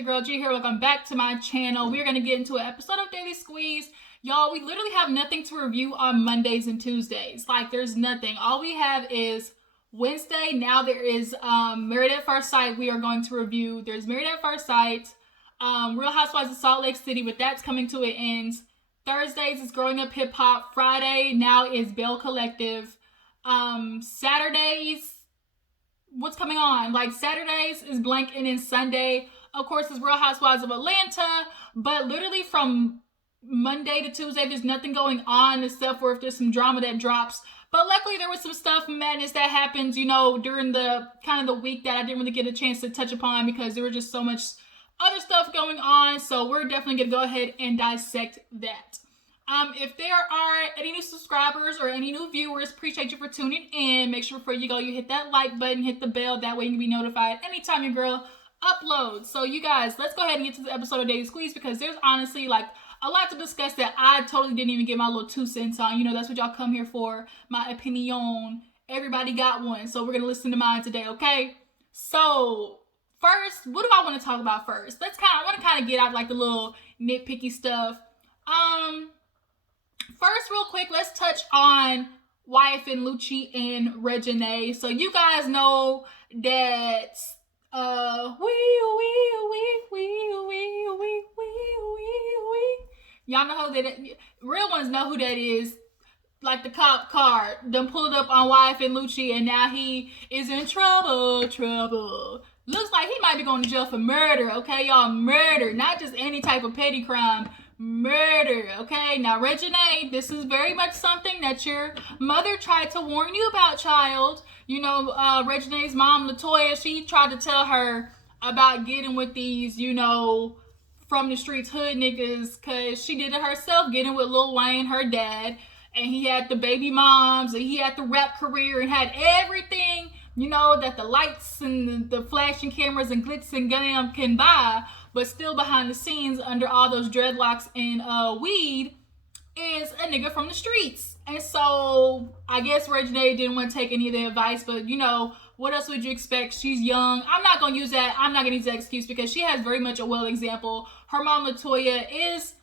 your girl G here. Welcome back to my channel. We're going to get into an episode of Daily Squeeze. Y'all, we literally have nothing to review on Mondays and Tuesdays. Like, there's nothing. All we have is Wednesday. Now there is Married at First Sight we are going to review. There's Married at First Sight, Real Housewives of Salt Lake City, but that's coming to an end. Thursdays is Growing Up Hip Hop. Friday now is Bell Collective. Saturdays, what's coming on? Like, Saturdays is blank, and then Sunday, of course, is Real Housewives of Atlanta. But literally from Monday to Tuesday, there's nothing going on except for if there's some drama that drops. But luckily, there was some stuff, madness that happens, you know, during the kind of the week that I didn't really get a chance to touch upon because there was just so much other stuff going on. So we're definitely going to go ahead and dissect that. If there are any new subscribers or any new viewers, appreciate you for tuning in. Make sure before you go, you hit that like button, hit the bell. That way you can be notified anytime your girl uploads. So you guys, let's go ahead and get to the episode of Daily Squeeze because there's honestly like a lot to discuss that I totally didn't even get my little 2 cents on. You know, that's what y'all come here for, my opinion. Everybody got one. So we're going to listen to mine today, okay? So first, what do I want to talk about first? I want to kind of get out like the little nitpicky stuff. First, real quick, let's touch on YFN Lucci and Reginae. So you guys know that y'all know who that is. Real ones know who that is. Like the cop car done pulled up on YFN Lucci and now he is in trouble. Looks like he might be going to jail for murder, okay, y'all? Murder, not just any type of petty crime. Murder, okay? Now, Reginae, this is very much something that your mother tried to warn you about, child. You know, Reginae's mom, Latoya, she tried to tell her about getting with these, you know, from the streets hood niggas, because she did it herself, getting with Lil Wayne, her dad, and he had the baby moms, and he had the rap career, and had everything, you know, that the lights and the flashing cameras and glitz and glam can buy. But still behind the scenes, under all those dreadlocks and weed, is a nigga from the streets. And so, I guess Reginae didn't want to take any of the advice, but, you know, what else would you expect? She's young. I'm not going to use that. I'm not going to use that excuse because she has very much a well example. Her mom, Latoya, is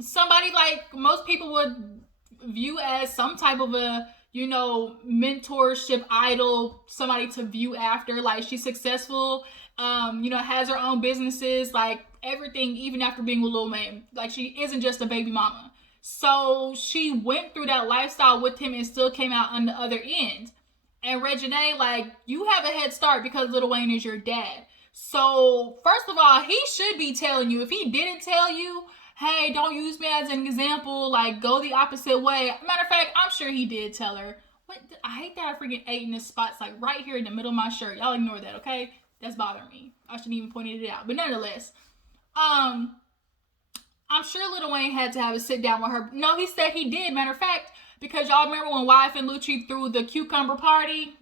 somebody like most people would view as some type of a, you know, mentorship idol, somebody to view after. Like, she's successful. You know, has her own businesses, like everything, even after being with Lil Wayne. Like, she isn't just a baby mama. So she went through that lifestyle with him and still came out on the other end. And Reginae, like, you have a head start because Lil Wayne is your dad. So first of all, he should be telling you. If he didn't tell you, hey, don't use me as an example, like, go the opposite way. Matter of fact, I'm sure he did tell her. What? I hate that I freaking ate in this spot's like right here in the middle of my shirt. Y'all ignore that, okay? That's bothering me. I shouldn't even pointed it out. But nonetheless, I'm sure Lil Wayne had to have a sit down with her. No, he said he did. Matter of fact, because y'all remember when YFN Lucci threw the cucumber party?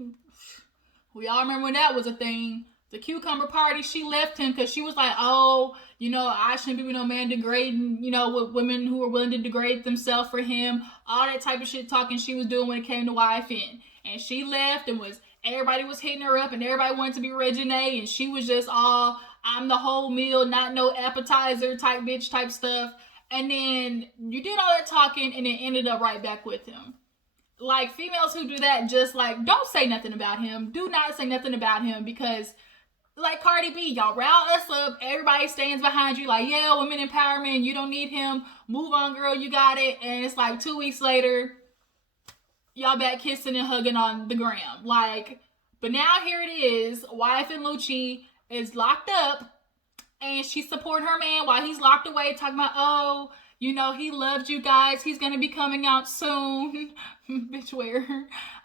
We all remember when that was a thing. The cucumber party, she left him because she was like, oh, you know, I shouldn't be with no man degrading, you know, with women who are willing to degrade themselves for him. All that type of shit talking she was doing when it came to YFN. And she left and everybody was hitting her up and everybody wanted to be Reginae, and she was just all, I'm the whole meal, not no appetizer type bitch type stuff. And then you did all that talking and then ended up right back with him. Like, females who do that, just like, don't say nothing about him. Do not say nothing about him because, like Cardi B, y'all rile us up. Everybody stands behind you like, yeah, women empowerment. You don't need him. Move on, girl. You got it. And it's like 2 weeks later, y'all back kissing and hugging on the gram. Like, but now here it is. YFN Lucci is locked up and she's supporting her man while he's locked away, talking about, oh, you know, he loved you guys. He's going to be coming out soon. Bitch, where?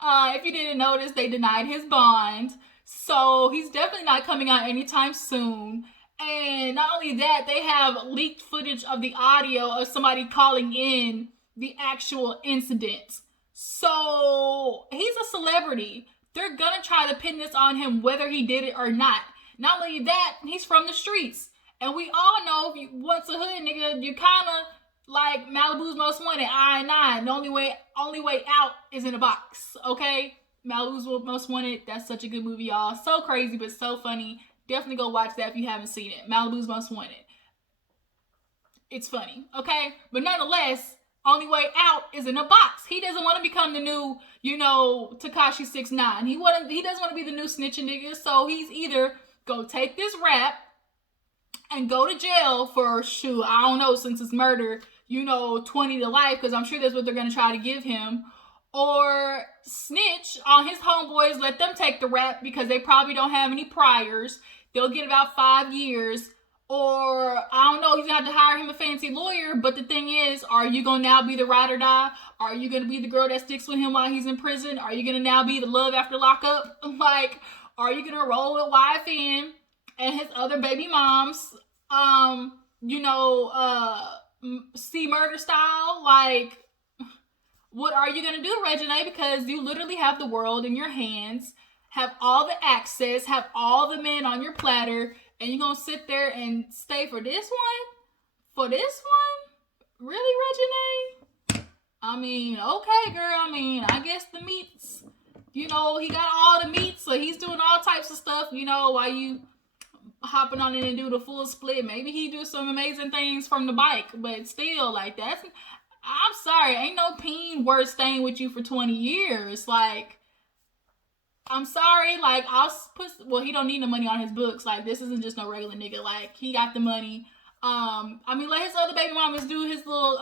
If you didn't notice, they denied his bond. So he's definitely not coming out anytime soon. And not only that, they have leaked footage of the audio of somebody calling in the actual incident. So he's a celebrity. They're gonna try to pin this on him whether he did it or not. Not only that, he's from the streets. And we all know if you once a hood nigga, you kinda like Malibu's Most Wanted, I-9. The only way out is in a box, okay? Malibu's Most Wanted, that's such a good movie, y'all. So crazy, but so funny. Definitely go watch that if you haven't seen it. Malibu's Most Wanted. It's funny, okay? But nonetheless, only way out is in a box. He doesn't want to become the new, Tekashi 6ix9ine. He doesn't want to be the new snitching nigga. So he's either go take this rap and go to jail for, I don't know, since it's murder, 20 to life, because I'm sure that's what they're going to try to give him. Or snitch on his homeboys, let them take the rap because they probably don't have any priors. They'll get about 5 years. Or, I don't know, he's going to have to hire him a fancy lawyer. But the thing is, are you going to now be the ride or die? Are you going to be the girl that sticks with him while he's in prison? Are you going to now be the love after lockup? Like, are you going to roll with YFN and his other baby moms? See murder style? Like, what are you going to do, Reginae? Because you literally have the world in your hands, have all the access, have all the men on your platter, and you're going to sit there and stay for this one? For this one? Really, Reginae? I mean, okay, girl. I mean, I guess the meats, he got all the meats, so he's doing all types of stuff, while you hopping on it and do the full split. Maybe he do some amazing things from the bike, but still, like, I'm sorry, ain't no peen worth staying with you for 20 years. Like, I'm sorry, like, he don't need the money on his books. Like, this isn't just no regular nigga. Like, he got the money. Let his other baby mamas do his little,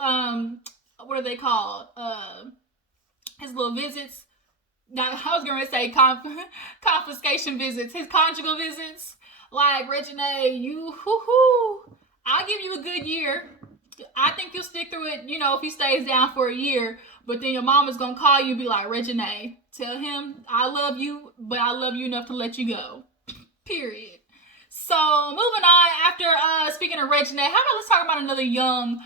what are they called? His little visits. Now, I was going to say confiscation visits. His conjugal visits. Like, Reginae, I'll give you a good year. I think you'll stick through it, if he stays down for a year. But then your mama's going to call you and be like, Reginae, tell him I love you, but I love you enough to let you go. Period. So, moving on, after speaking of Reginae, how about let's talk about another young,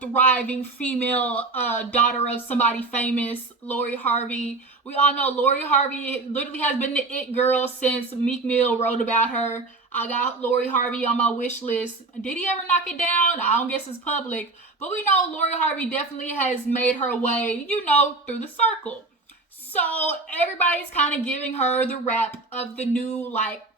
thriving female daughter of somebody famous, Lori Harvey. We all know Lori Harvey literally has been the it girl since Meek Mill wrote about her. I got Lori Harvey on my wish list. Did he ever knock it down? I don't guess it's public. But we know Lori Harvey definitely has made her way, through the circle. So everybody's kind of giving her the rap of the new,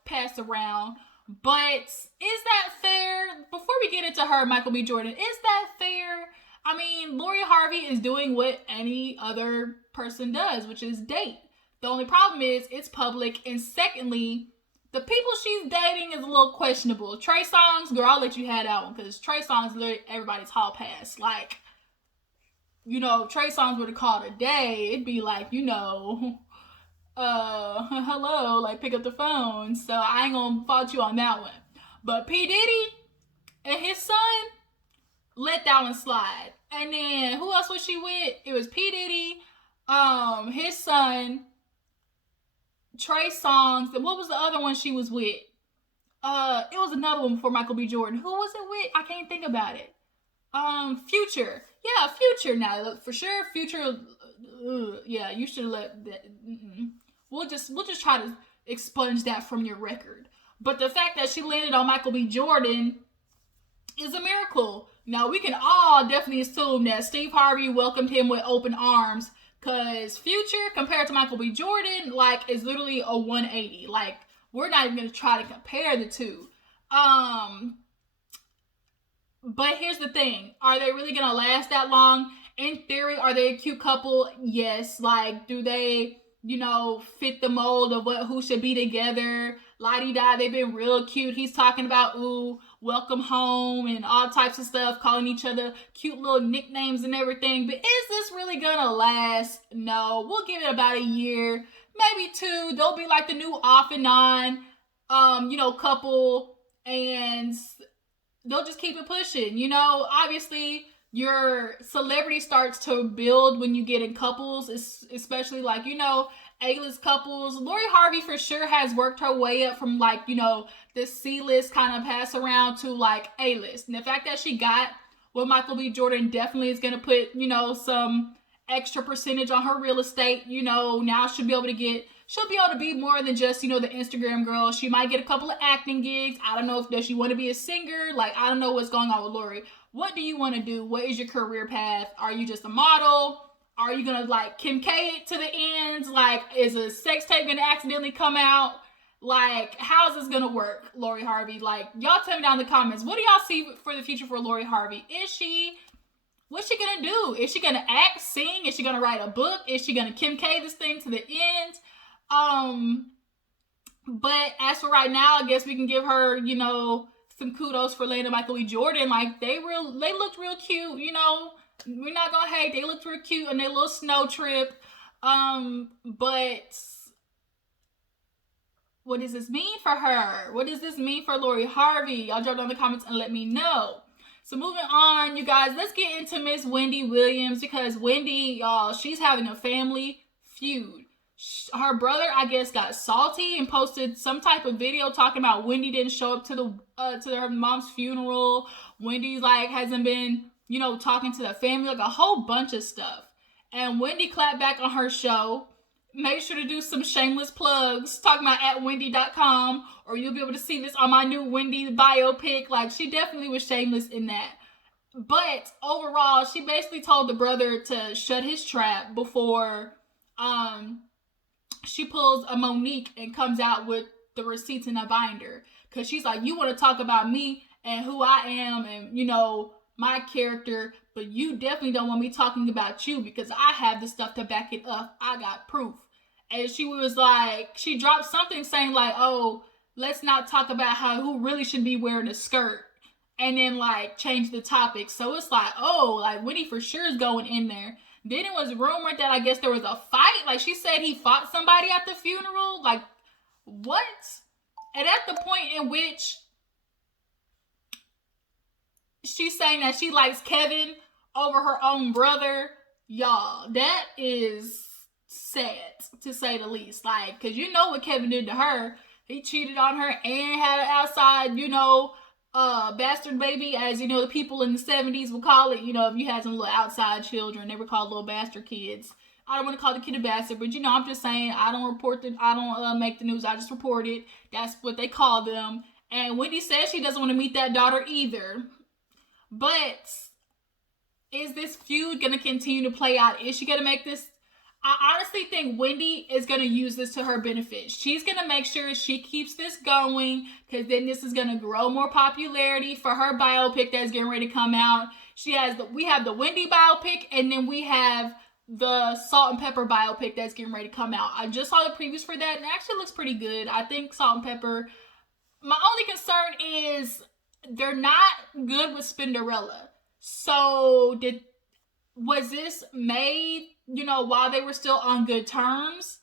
pass around. But is that fair? Before we get into her, Michael B. Jordan, is that fair? I mean, Lori Harvey is doing what any other person does, which is date. The only problem is it's public. And secondly, the people she's dating is a little questionable. Trey Songz, girl, I'll let you have that one, because Trey Songz literally everybody's hall pass. Like, Trey Songz would have called a day. It'd be like, hello, like, pick up the phone. So I ain't gonna fault you on that one. But P. Diddy and his son, let that one slide. And then who else was she with? It was P. Diddy, his son, Trey Songz, and what was the other one she was with? It was another one before Michael B. Jordan. Who was it with? I can't think about it. Future. Yeah, Future. Now, look, for sure, Future. Yeah, you should let that. We'll just try to expunge that from your record. But the fact that she landed on Michael B. Jordan is a miracle. Now, we can all definitely assume that Steve Harvey welcomed him with open arms, because Future, compared to Michael B. Jordan, is literally a 180. Like, we're not even going to try to compare the two. But here's the thing. Are they really going to last that long? In theory, are they a cute couple? Yes. Like, do they, fit the mold of who should be together? La-di-da, they've been real cute. He's talking about, welcome home and all types of stuff, calling each other cute little nicknames and everything. But is this really gonna last? No. We'll give it about a year, maybe 2. They'll be like the new off and on, couple, and they'll just keep it pushing. Obviously your celebrity starts to build when you get in couples, especially A-list couples. Lori Harvey for sure has worked her way up from the C-list kind of pass around to A-list. And the fact that she got with Michael B. Jordan definitely is going to put, some extra percentage on her real estate. Now she'll be able to be more than just, the Instagram girl. She might get a couple of acting gigs. I don't know does she want to be a singer? I don't know what's going on with Lori. What do you want to do? What is your career path? Are you just a model? Are you going to Kim K it to the ends? Is a sex tape going to accidentally come out? Like, how's this gonna work, Lori Harvey? Like, y'all tell me down in the comments. What do y'all see for the future for Lori Harvey? What's she gonna do? Is she gonna act, sing? Is she gonna write a book? Is she gonna Kim K this thing to the end? But as for right now, I guess we can give her, you know, some kudos for Layla Michael B. Jordan. Like, they looked real cute, you know. We're not gonna hate. They looked real cute on their little snow trip. But what does this mean for her? What does this mean for Lori Harvey? Y'all drop down in the comments and let me know. So moving on, you guys, let's get into Miss Wendy Williams, because Wendy, y'all, she's having a family feud. Her brother, I guess, got salty and posted some type of video talking about Wendy didn't show up to her mom's funeral. Wendy, like, hasn't been, you know, talking to the family, like a whole bunch of stuff. And Wendy clapped back on her show. Make sure to do some shameless plugs, talking about at wendy.com, or you'll be able to see this on my new Wendy biopic. Like, she definitely was shameless in that. But overall, she basically told the brother to shut his trap before she pulls a Monique and comes out with the receipts in a binder. Because she's like, you want to talk about me and who I am and, you know, my character, but you definitely don't want me talking about you because I have the stuff to back it up. I got proof. And she was like, she dropped something saying like, oh, let's not talk about who really should be wearing a skirt. And then like change the topic. So it's like, oh, like Wendy for sure is going in there. Then it was rumored that I guess there was a fight. Like she said he fought somebody at the funeral. Like, what? And at the point in which she's saying that she likes Kevin over her own brother, y'all, that is sad to say the least. Like, cause you know what Kevin did to her. He cheated on her and had an outside, you know, bastard baby, as you know, the people in the 70s would call it. You know, if you had some little outside children, they were called little bastard kids. I don't want to call the kid a bastard, but you know, I'm just saying, I don't make the news, I just report it. That's what they call them. And Wendy says she doesn't want to meet that daughter either. But is this feud going to continue to play out? Is she going to make this? I honestly think Wendy is going to use this to her benefit. She's going to make sure she keeps this going, because then this is going to grow more popularity for her biopic that's getting ready to come out. We have the Wendy biopic, and then we have the Salt and Pepper biopic that's getting ready to come out. I just saw the previews for that, and it actually looks pretty good. I think Salt and Pepper. My only concern is they're not good with Spinderella. So was this made, you know, while they were still on good terms?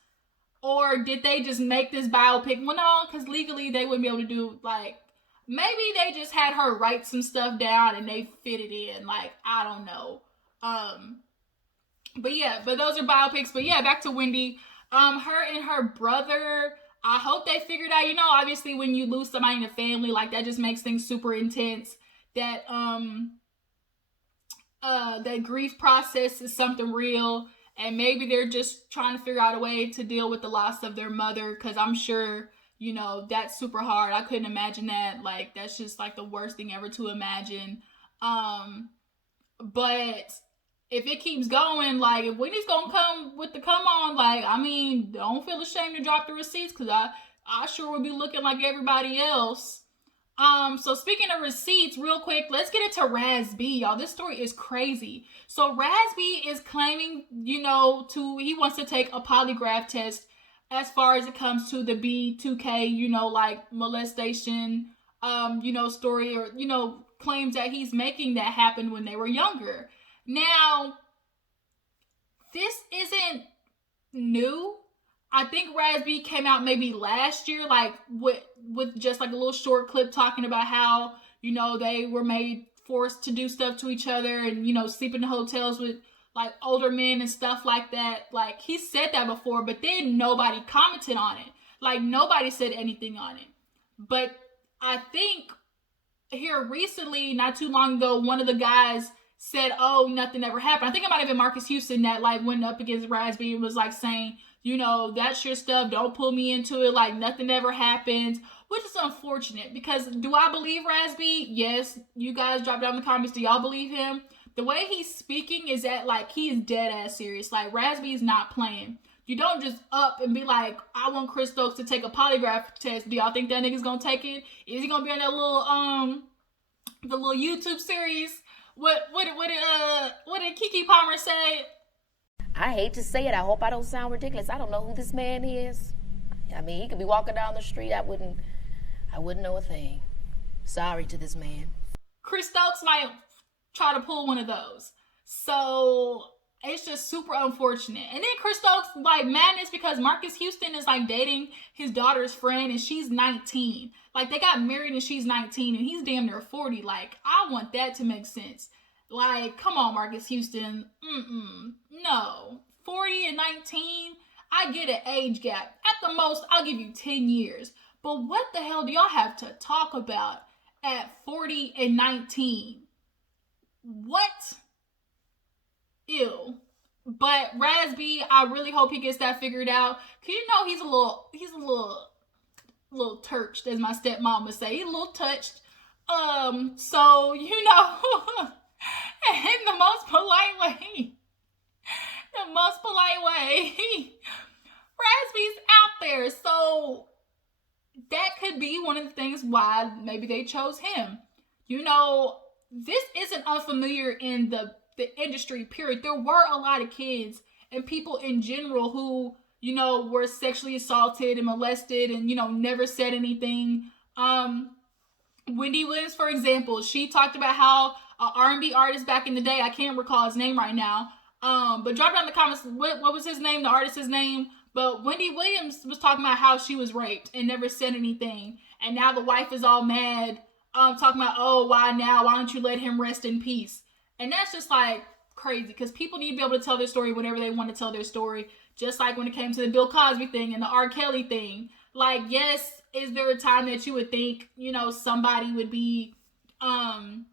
Or did they just make this biopic? Well, no, because legally they wouldn't be able to do, like, maybe they just had her write some stuff down and they fit it in. Like, I don't know. But yeah, but those are biopics. But yeah, back to Wendy. Her and her brother, I hope they figured out, you know, obviously when you lose somebody in the family, like, that just makes things super intense. That grief process is something real, and maybe they're just trying to figure out a way to deal with the loss of their mother, because I'm sure, you know, that's super hard. I couldn't imagine that. Like, that's just like the worst thing ever to imagine. But if it keeps going, like, if Wendy's gonna come with the come on, like, I mean, don't feel ashamed to drop the receipts, because I sure would be looking like everybody else. So speaking of receipts, real quick, let's get into Raz B, y'all. This story is crazy. So Raz B is claiming, you know, he wants to take a polygraph test as far as it comes to the B2K, you know, like molestation, you know, story, or, you know, claims that he's making that happened when they were younger. Now, this isn't new. I think Raz B came out maybe last year, like with just like a little short clip talking about how, you know, they were forced to do stuff to each other and, you know, sleep in the hotels with like older men and stuff like that. Like, he said that before, but then nobody commented on it. Like, nobody said anything on it. But I think here recently, not too long ago, one of the guys said, oh, nothing ever happened. I think it might have been Marcus Houston that like went up against Raz B and was like saying, you know, that's your stuff, don't pull me into it, like nothing ever happened, which is unfortunate, because do I believe Raz B? Yes. You guys drop down in the comments, do y'all believe him? The way he's speaking is that like he is dead ass serious. Like, Raz B is not playing. You don't just up and be like, I want Chris Stokes to take a polygraph test. Do y'all think that nigga's gonna take it? Is he gonna be on that little the little YouTube series? What did Keke Palmer say? I hate to say it. I hope I don't sound ridiculous. I don't know who this man is. I mean, he could be walking down the street. I wouldn't know a thing. Sorry to this man. Chris Stokes might try to pull one of those. So it's just super unfortunate. And then Chris Stokes, like, madness because Marcus Houston is, like, dating his daughter's friend and she's 19. Like, they got married and she's 19 and he's damn near 40. Like, I want that to make sense. Like, come on, Marcus Houston. No. 40 and 19, I get an age gap. At the most, I'll give you 10 years. But what the hell do y'all have to talk about at 40 and 19? What? Ew. But Raz B, I really hope he gets that figured out. Cause you know he's a little touched, as my stepmom would say. He's a little touched. So you know, in the most polite way. Raz B's out there. So that could be one of the things why maybe they chose him. You know, this isn't unfamiliar in the industry, period. There were a lot of kids and people in general who, you know, were sexually assaulted and molested and, you know, never said anything. Wendy Williams, for example, she talked about how an R&B artist back in the day, I can't recall his name right now, but drop down in the comments, what was his name, the artist's name? But Wendy Williams was talking about how she was raped and never said anything. And now the wife is all mad, talking about, oh, why now? Why don't you let him rest in peace? And that's just like crazy because people need to be able to tell their story whenever they want to tell their story. Just like when it came to the Bill Cosby thing and the R. Kelly thing. Like, yes, is there a time that you would think, you know, somebody would be not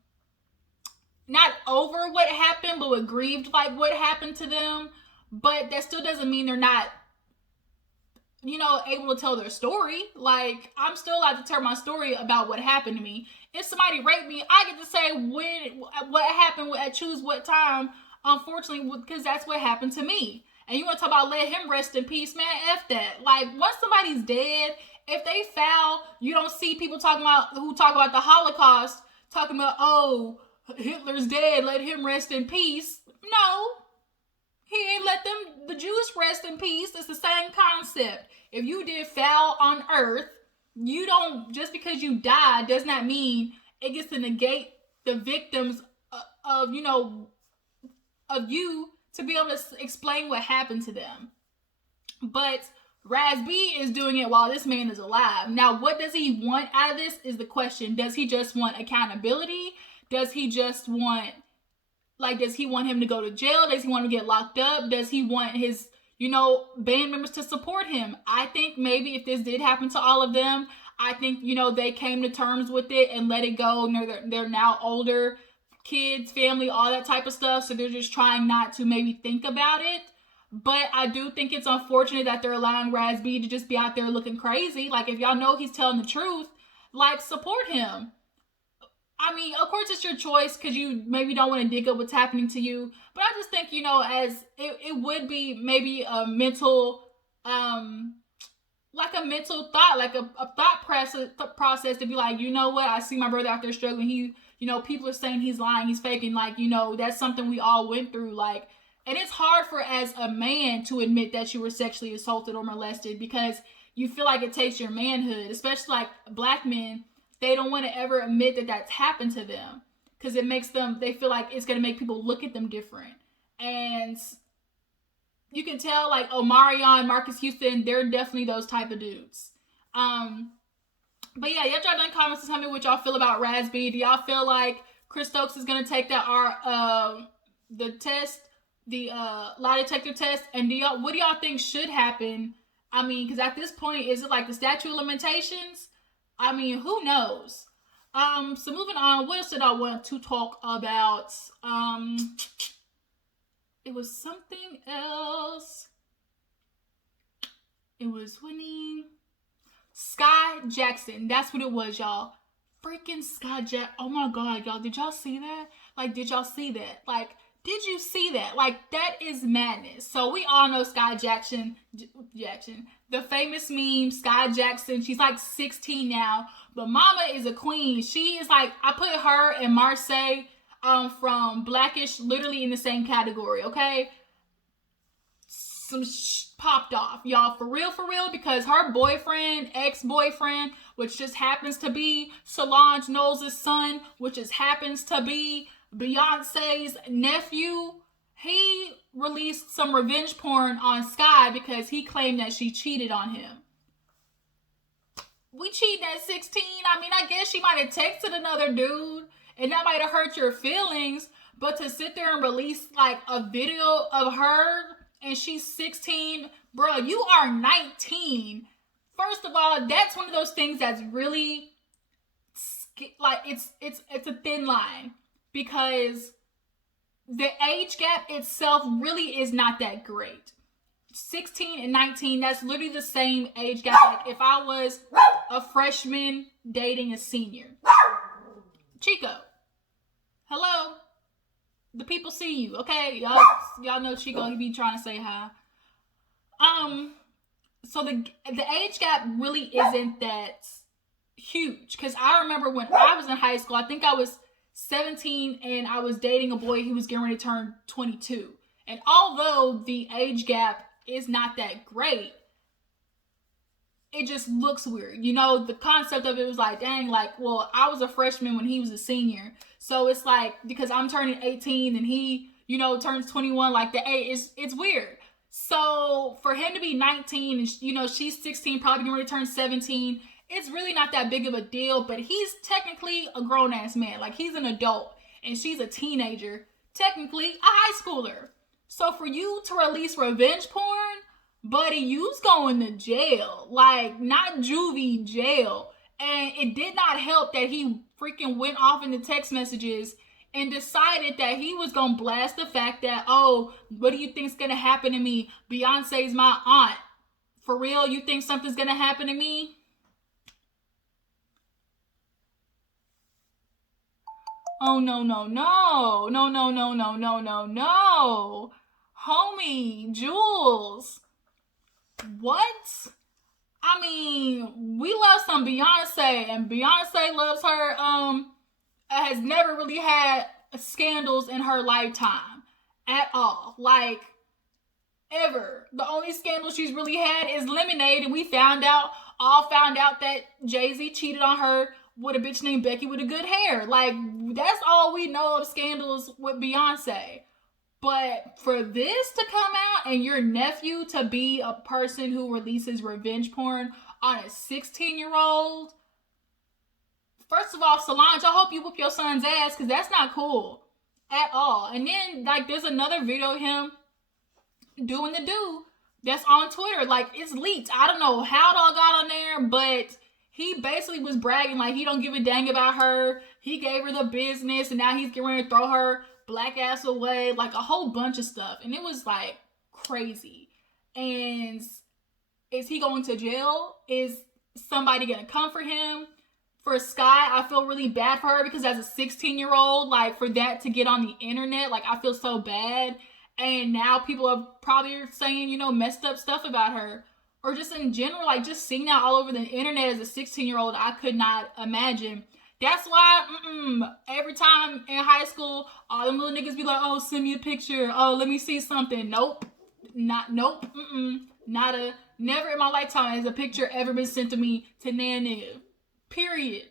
over what happened, but would grieved like what happened to them? But that still doesn't mean they're not, you know, able to tell their story. Like, I'm still allowed to tell my story about what happened to me. If somebody raped me, I get to say what happened, at choose what time, unfortunately, because that's what happened to me. And you want to talk about let him rest in peace, man, F that. Like, once somebody's dead, if they foul, you don't see people talk about the Holocaust, talking about, oh, Hitler's dead, let him rest in peace. No. He ain't let the Jews rest in peace. It's the same concept. If you did foul on earth, you don't, just because you died does not mean it gets to negate the victims of you to be able to explain what happened to them. But Raz B is doing it while this man is alive. Now, what does he want out of this is the question. Does he just want accountability? Does he just want, like, does he want him to go to jail? Does he want to get locked up? Does he want his, you know, band members to support him? I think maybe if this did happen to all of them, I think, you know, they came to terms with it and let it go. And they're now older, kids, family, all that type of stuff. So they're just trying not to maybe think about it. But I do think it's unfortunate that they're allowing Raz B to just be out there looking crazy. Like, if y'all know he's telling the truth, like, support him. I mean, of course it's your choice because you maybe don't want to dig up what's happening to you. But I just think, you know, as it would be maybe a mental, like a mental thought, like a thought process to be like, you know what, I see my brother out there struggling. He, you know, people are saying he's lying, he's faking. Like, you know, that's something we all went through. Like, and it's hard for as a man to admit that you were sexually assaulted or molested because you feel like it takes your manhood, especially like black men. They don't want to ever admit that that's happened to them because it makes them, they feel like it's going to make people look at them different. And you can tell like Omarion, Marcus Houston, they're definitely those type of dudes. But yeah, y'all drop down comments to tell me what y'all feel about Raz B. Do y'all feel like Chris Stokes is going to take that the test, the lie detector test? And what do y'all think should happen? I mean, because at this point, is it like the statute of limitations? I mean, who knows? So moving on, what else did I want to talk about? It was something else. It was winning. Skai Jackson. That's what it was, y'all. Freaking Skai Jackson. Oh my God, y'all. Did y'all see that? Like, did y'all see that? Like, Did you see that? Like, that is madness. So we all know Skai Jackson, the famous meme, Skai Jackson. She's like 16 now, but mama is a queen. She is like, I put her and Marseille from Blackish literally in the same category, okay? Some popped off, y'all, for real, because her boyfriend, ex-boyfriend, which just happens to be Solange Knowles' son, which just happens to be Beyonce's nephew, he released some revenge porn on Skai because he claimed that she cheated on him. We cheating at 16? I mean, I guess she might have texted another dude and that might have hurt your feelings, but to sit there and release like a video of her and she's 16, bro, you are 19. First of all, that's one of those things that's really like, it's a thin line. Because the age gap itself really is not that great. 16 and 19, that's literally the same age gap. Like if I was a freshman dating a senior. Chico, hello? The people see you, okay? Y'all know Chico, he be trying to say hi. So the age gap really isn't that huge. Because I remember when I was in high school, I think I was 17 and I was dating a boy who was getting ready to turn 22. And although the age gap is not that great, it just looks weird. You know, the concept of it was like, dang, like, well, I was a freshman when he was a senior. So it's like, because I'm turning 18 and he, you know, turns 21, like the age, it's weird. So for him to be 19 and, you know, she's 16, probably getting ready to turn 17, it's really not that big of a deal, but he's technically a grown-ass man. Like, he's an adult, and she's a teenager, technically a high schooler. So for you to release revenge porn, buddy, you's going to jail. Like, not juvie, jail. And it did not help that he freaking went off in the text messages and decided that he was going to blast the fact that, oh, what do you think's going to happen to me? Beyonce's my aunt. For real, you think something's going to happen to me? Oh, no. Homie, Juelz. What? I mean, we love some Beyonce, and Beyonce loves her, has never really had scandals in her lifetime at all. Like, ever. The only scandal she's really had is Lemonade, and we found out that Jay-Z cheated on her with a bitch named Becky with a good hair. Like, that's all we know of scandals with Beyonce. But for this to come out and your nephew to be a person who releases revenge porn on a 16-year-old, first of all, Solange, I hope you whoop your son's ass, because that's not cool at all. And then, like, there's another video of him doing the do that's on Twitter. Like, it's leaked. I don't know how it all got on there, but he basically was bragging like he don't give a dang about her. He gave her the business, and now he's getting ready to throw her black ass away. Like, a whole bunch of stuff. And it was, like, crazy. And is he going to jail? Is somebody going to come for him? For Skai, I feel really bad for her, because as a 16-year-old, like, for that to get on the internet, like, I feel so bad. And now people are probably saying, you know, messed up stuff about her. Or just in general, like, just seeing that all over the internet as a 16-year-old, I could not imagine. That's why every time in high school, all them little niggas be like, oh, send me a picture. Oh, let me see something. Nope. Never in my lifetime has a picture ever been sent to me to nan nigga. Period.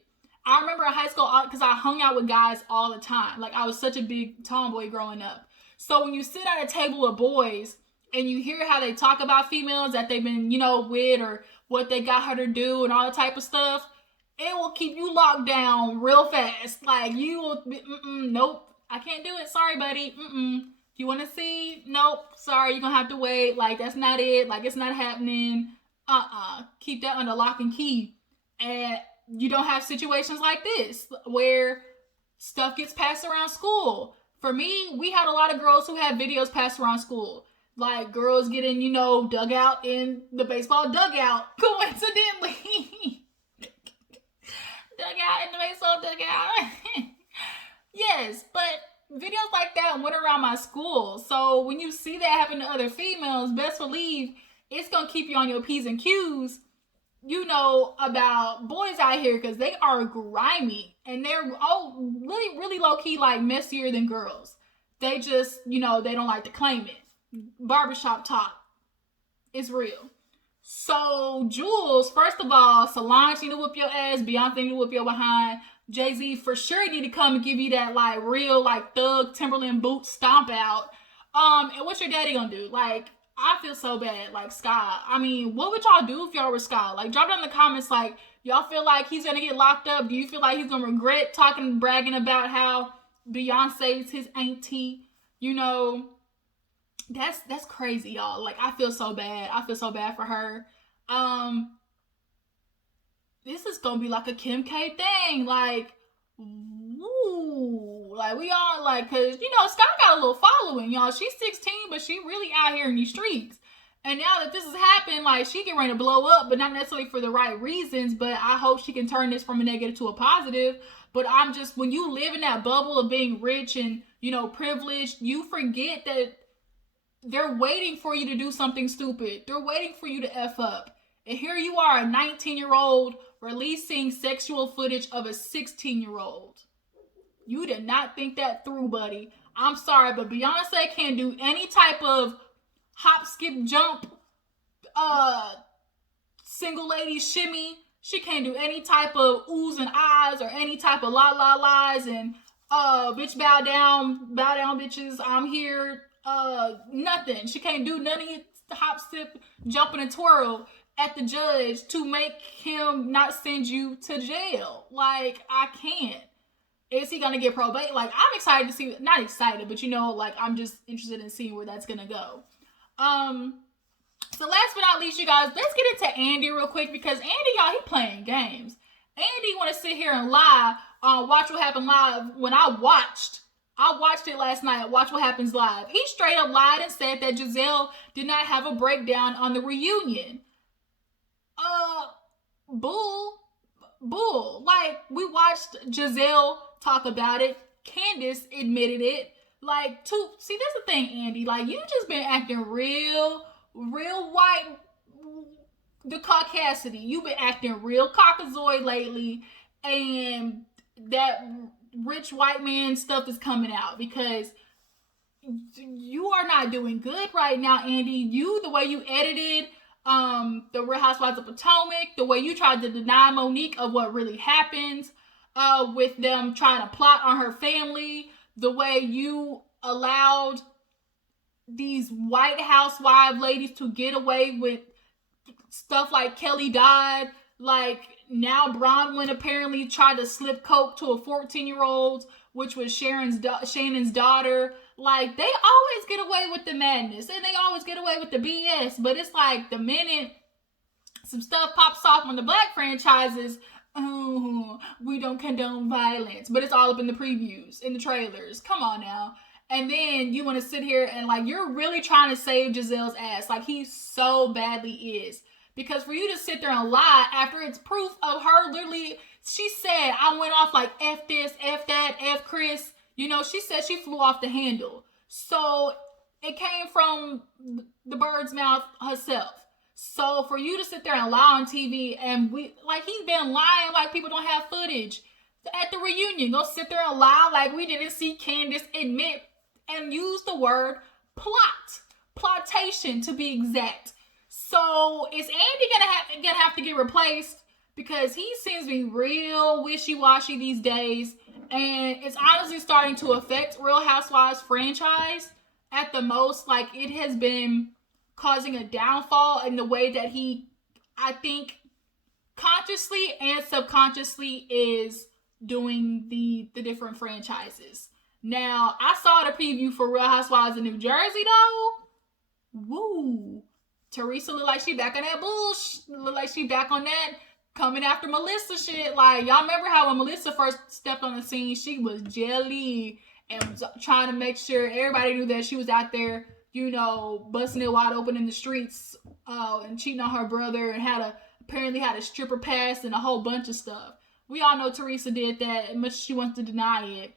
I remember in high school, because I hung out with guys all the time. Like, I was such a big tomboy growing up. So when you sit at a table of boys and you hear how they talk about females that they've been, you know, with, or what they got her to do and all that type of stuff, it will keep you locked down real fast. Like, you will be, nope, I can't do it. Sorry, buddy. You want to see? Nope. Sorry, you're going to have to wait. Like, that's not it. Like, it's not happening. Keep that under lock and key. And you don't have situations like this where stuff gets passed around school. For me, we had a lot of girls who had videos passed around school. Like, girls getting, you know, dug out in the baseball dugout. Coincidentally. Dug out in the baseball dugout. Yes, but videos like that went around my school. So when you see that happen to other females, best believe it's gonna keep you on your P's and Q's, you know, about boys out here, because they are grimy and they're all really, really low key, like messier than girls. They just, you know, they don't like to claim it. Barbershop talk. It's real. So Juelz, first of all, Solange need to whoop your ass, Beyonce need to whoop your behind, Jay-Z for sure need to come and give you that like real like thug Timberland boot stomp out. And what's your daddy gonna do? Like, I feel so bad. Like, Skai, I mean, what would y'all do if y'all were Skai? Like, drop down in the comments, like, y'all feel like he's gonna get locked up? Do you feel like he's gonna regret talking, bragging about how Beyonce's his auntie? You know, that's crazy, y'all. Like, I feel so bad. I feel so bad for her. This is gonna be like a Kim K thing. Like, woo. Like, we all, like, cause, you know, Skai got a little following, y'all. She's 16, but she really out here in these streets. And now that this has happened, like, she getting ready to blow up, but not necessarily for the right reasons. But I hope she can turn this from a negative to a positive. But I'm just, when you live in that bubble of being rich and, you know, privileged, you forget that they're waiting for you to do something stupid. They're waiting for you to F up. And here you are, a 19-year-old releasing sexual footage of a 16-year-old. You did not think that through, buddy. I'm sorry, but Beyonce can't do any type of hop, skip, jump, single lady shimmy. She can't do any type of oohs and ahs or any type of la la lies and bitch bow down bitches, I'm here, nothing. She can't do none of it, hop, skip, jumping and twirl at the judge to make him not send you to jail. Like, I can't. Is he gonna get probate? Like, I'm excited to see, not excited, but you know, like, I'm just interested in seeing where that's gonna go. So last but not least, you guys, let's get into Andy real quick, because Andy, y'all, he playing games. Andy want to sit here and lie on Watch What Happens Live. When I watched it last night, Watch What Happens Live. He straight up lied and said that Gizelle did not have a breakdown on the reunion. Bull. Like, we watched Gizelle talk about it. Candace admitted it. Like, see, that's the thing, Andy. Like, you just been acting real white, the caucasity. You've been acting real caucasoid lately, and that rich white man stuff is coming out, because you are not doing good right now, Andy. The way you edited the Real Housewives of Potomac, the way you tried to deny Monique of what really happens, with them trying to plot on her family, the way you allowed these white housewife ladies to get away with stuff like Kelly died. Like, now Bronwyn apparently tried to slip coke to a 14-year-old, which was Shannon's daughter. Like, they always get away with the madness, and they always get away with the BS. But it's like, the minute some stuff pops off on the black franchises, oh, we don't condone violence. But it's all up in the previews, in the trailers. Come on now. And then you want to sit here and, like, you're really trying to save Gizelle's ass. Like, he so badly is. Because for you to sit there and lie after it's proof of her literally, she said, I went off like F this, F that, F Chris. You know, she said she flew off the handle. So it came from the bird's mouth herself. So for you to sit there and lie on TV, and he's been lying like people don't have footage. At the reunion, go sit there and lie like we didn't see Candace admit and use the word plotation to be exact. So is Andy gonna have to get replaced? Because he seems to be real wishy-washy these days, and it's honestly starting to affect Real Housewives franchise at the most. Like, it has been causing a downfall in the way that he, I think, consciously and subconsciously is doing the different franchises. Now, I saw the preview for Real Housewives of New Jersey, though. Woo. Teresa look like she back on that bullshit. Look like she back on that coming after Melissa shit. Like, y'all remember how when Melissa first stepped on the scene, she was jelly and was trying to make sure everybody knew that she was out there, you know, busting it wide open in the streets, and cheating on her brother, and apparently had a stripper pass and a whole bunch of stuff. We all know Teresa did that, as much as she wants to deny it.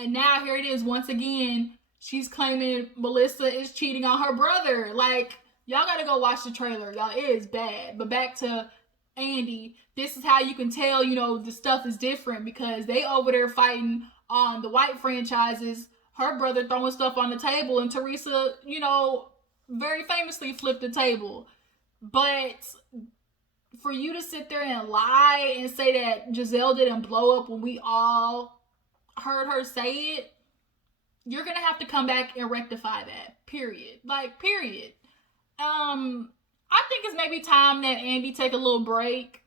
And now here it is once again. She's claiming Melissa is cheating on her brother. Like, y'all gotta go watch the trailer. Y'all, it is bad. But back to Andy. This is how you can tell, the stuff is different, because they over there fighting on the white franchises. Her brother throwing stuff on the table, and Teresa, very famously flipped the table. But for you to sit there and lie and say that Gizelle didn't blow up when we all heard her say it, you're gonna have to come back and rectify that. Period. Period. I think it's maybe time that Andy take a little break.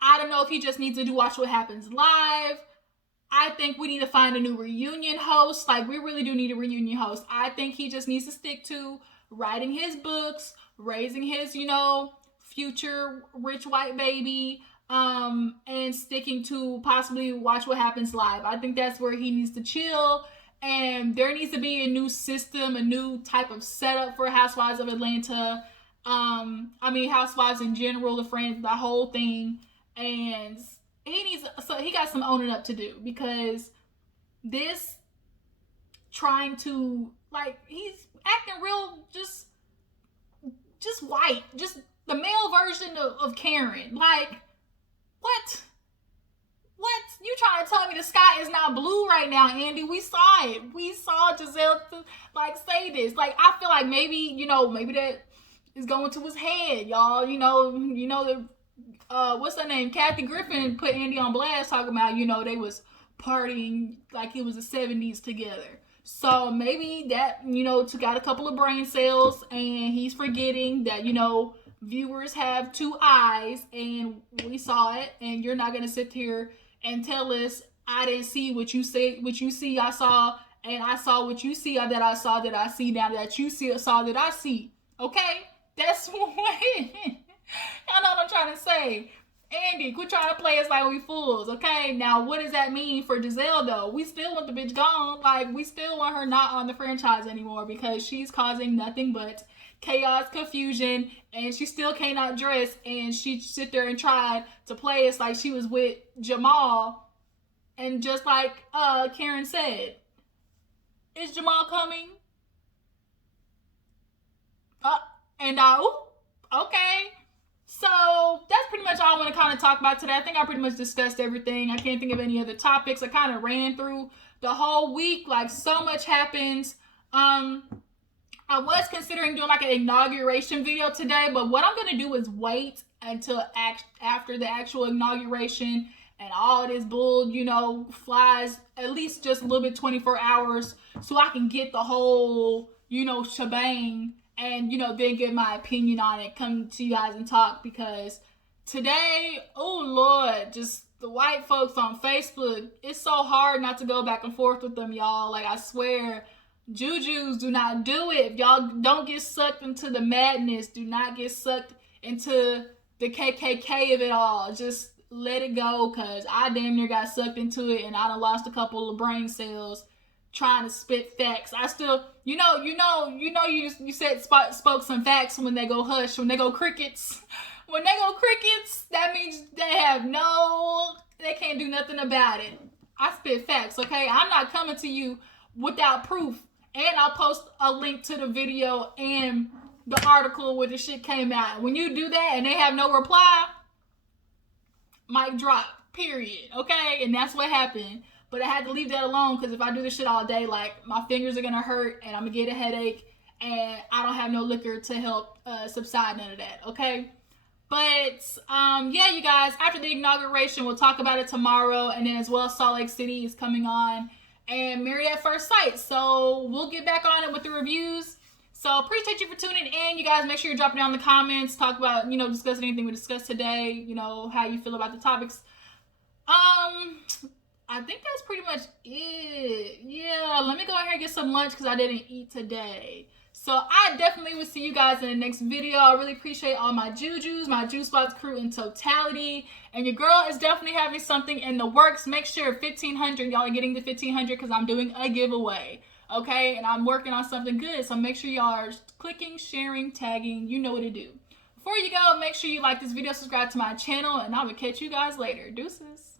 I don't know if he just needs to watch What Happens Live. I think we need to find a new reunion host. We really do need a reunion host. I think he just needs to stick to writing his books, raising his, future rich white baby, and sticking to possibly Watch What Happens Live. I think that's where he needs to chill. And there needs to be a new system, a new type of setup for Housewives of Atlanta. Housewives in general, the Friends, the whole thing. And he got some owning up to do, because this trying to, he's acting real just white, just the male version of Karen. What? You trying to tell me the sky is not blue right now, Andy? We saw it. We saw Gizelle say this. I feel like maybe that is going to his head, y'all. What's her name? Kathy Griffin put Andy on blast talking about, they was partying like it was the 70s together. So maybe that, took out a couple of brain cells, and he's forgetting that, viewers have two eyes, and we saw it, and you're not going to sit here and tell us I didn't see what you see I saw, and I saw what you see that I saw that I see now that you saw that I see. Okay? That's what y'all know what I'm trying to say. Andy, quit trying to play us like we fools, okay? Now, what does that mean for Gizelle, though? We still want the bitch gone. We still want her not on the franchise anymore, because she's causing nothing but chaos, confusion, and she still cannot dress, and she sit there and tried to play us like she was with Jamal, and just like Karen said, is Jamal coming? Okay. So that's pretty much all I want to kind of talk about today. I think I pretty much discussed everything. I can't think of any other topics. I kind of ran through the whole week. So much happens. I was considering doing an inauguration video today, but what I'm going to do is wait until after the actual inauguration and all this bull, flies, at least just a little bit 24 hours, so I can get the whole, shebang, and, then give my opinion on it, come to you guys and talk, because today, oh Lord, just the white folks on Facebook, it's so hard not to go back and forth with them, y'all. I swear, Jujus, do not do it. If y'all don't get sucked into the madness, do not get sucked into the KKK of it all. Just let it go, because I damn near got sucked into it, and I done lost a couple of brain cells trying to spit facts. I still, you said spoke some facts when they go hush, when they go crickets. When they go crickets, that means they can't do nothing about it. I spit facts, okay? I'm not coming to you without proof. And I'll post a link to the video and the article where the shit came out. When you do that and they have no reply, mic drop, period, okay? And that's what happened. But I had to leave that alone, because if I do this shit all day, my fingers are going to hurt, and I'm going to get a headache, and I don't have no liquor to help subside none of that, okay? But, yeah, you guys, after the inauguration, we'll talk about it tomorrow, and then as well, Salt Lake City is coming on, and Married at First Sight. So we'll get back on it with the reviews. So appreciate you for tuning in. You guys, make sure you're dropping down in the comments. Talk about, discuss anything we discussed today. How you feel about the topics. I think that's pretty much it. Yeah, let me go ahead and get some lunch, because I didn't eat today. So I definitely will see you guys in the next video. I really appreciate all my Jujus, my Juice Box crew in totality. And your girl is definitely having something in the works. Make sure 1,500, y'all are getting the 1,500, because I'm doing a giveaway. Okay? And I'm working on something good. So make sure y'all are clicking, sharing, tagging. You know what to do. Before you go, make sure you like this video, subscribe to my channel, and I will catch you guys later. Deuces.